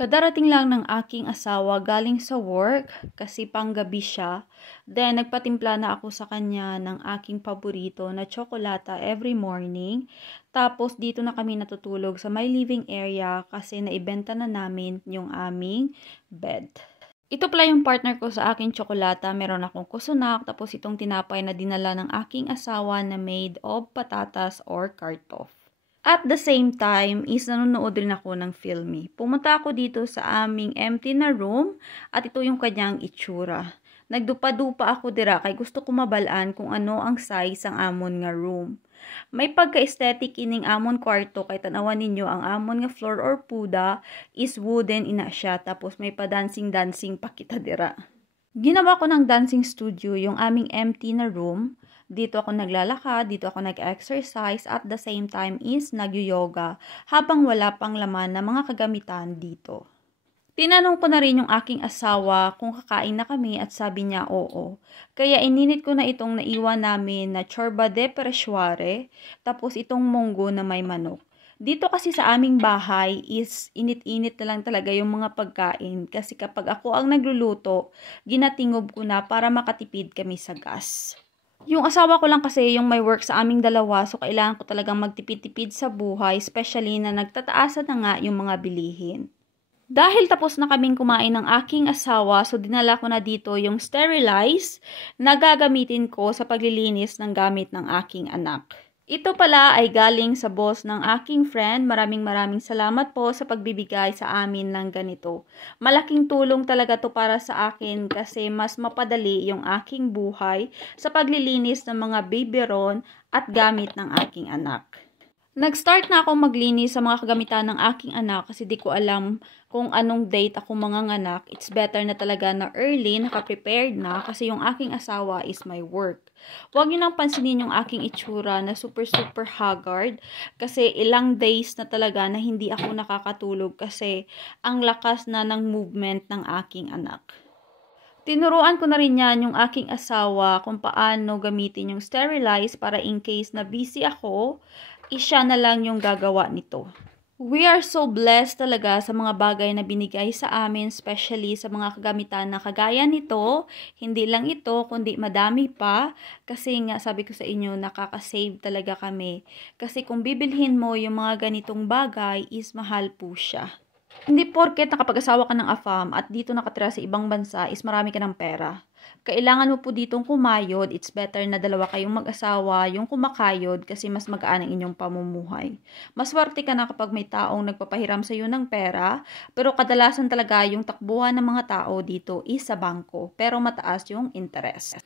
Kadarating lang ng aking asawa galing sa work kasi panggabi siya. Then, nagpatimpla na ako sa kanya ng aking paborito na tsokolata every morning. Tapos, dito na kami natutulog sa my living area kasi naibenta na namin yung aming bed. Ito pala yung partner ko sa aking tsokolata. Meron akong kusunak, tapos itong tinapay na dinala ng aking asawa na made of patatas or kartof. At the same time is nanonood rin ako ng filmy. Pumunta ako dito sa aming empty na room at ito yung kanyang itsura. Nagdupa-dupa ako dira kay gusto ko mabalaan kung ano ang size ang amon nga room. May pagka-aesthetic ining amon kwarto kay tanawan ninyo ang amon nga floor or puda is wooden ina siya tapos may pa-dancing-dancing pa kita dira. Ginawa ko ng dancing studio yung aming empty na room. Dito ako naglalakad, dito ako nag-exercise, at the same time is nag-yoga habang wala pang laman na mga kagamitan dito. Tinanong ko na rin yung aking asawa kung kakain na kami at sabi niya oo. Kaya ininit ko na itong naiwan namin na chorba de pereshware, tapos itong munggo na may manok. Dito kasi sa aming bahay is init-init na lang talaga yung mga pagkain kasi kapag ako ang nagluluto, ginatingob ko na para makatipid kami sa gas. Yung asawa ko lang kasi yung may work sa aming dalawa, so kailangan ko talagang magtipid-tipid sa buhay, especially na nagtataasan na nga yung mga bilihin. Dahil tapos na kaming kumain ng aking asawa, so dinala ko na dito yung sterilize na gagamitin ko sa paglilinis ng gamit ng aking anak. Ito pala ay galing sa boss ng aking friend. Maraming salamat po sa pagbibigay sa amin ng ganito. Malaking tulong talaga to para sa akin kasi mas mapadali yung aking buhay sa paglilinis ng mga biberon at gamit ng aking anak. Nag-start na ako maglinis sa mga kagamitan ng aking anak kasi di ko alam kung anong date ako manganganak. It's better na talaga na early, naka-prepared na kasi yung aking asawa is my work. Huwag niyo nang pansinin yung aking itsura na super haggard kasi ilang days na talaga na hindi ako nakakatulog kasi ang lakas na ng movement ng aking anak. Tinuruan ko na rin yan yung aking asawa kung paano gamitin yung sterilize para in case na busy ako, siya na lang yung gagawa nito. We are so blessed talaga sa mga bagay na binigay sa amin, especially sa mga kagamitan na kagaya nito. Hindi lang ito, kundi madami pa. Kasi nga, sabi ko sa inyo, nakaka-save talaga kami. Kasi kung bibilhin mo yung mga ganitong bagay, is mahal po siya. Hindi porket nakapag-asawa ka ng AFAM at dito nakatira sa ibang bansa is marami ka ng pera. Kailangan mo po ditong kumayod. It's better na dalawa kayong mag-asawa yung kumakayod kasi mas magaan ang inyong pamumuhay. Maswerte ka na kapag may taong nagpapahiram sa iyo ng pera, pero kadalasan talaga yung takbuhan ng mga tao dito is sa bangko, pero mataas yung interest.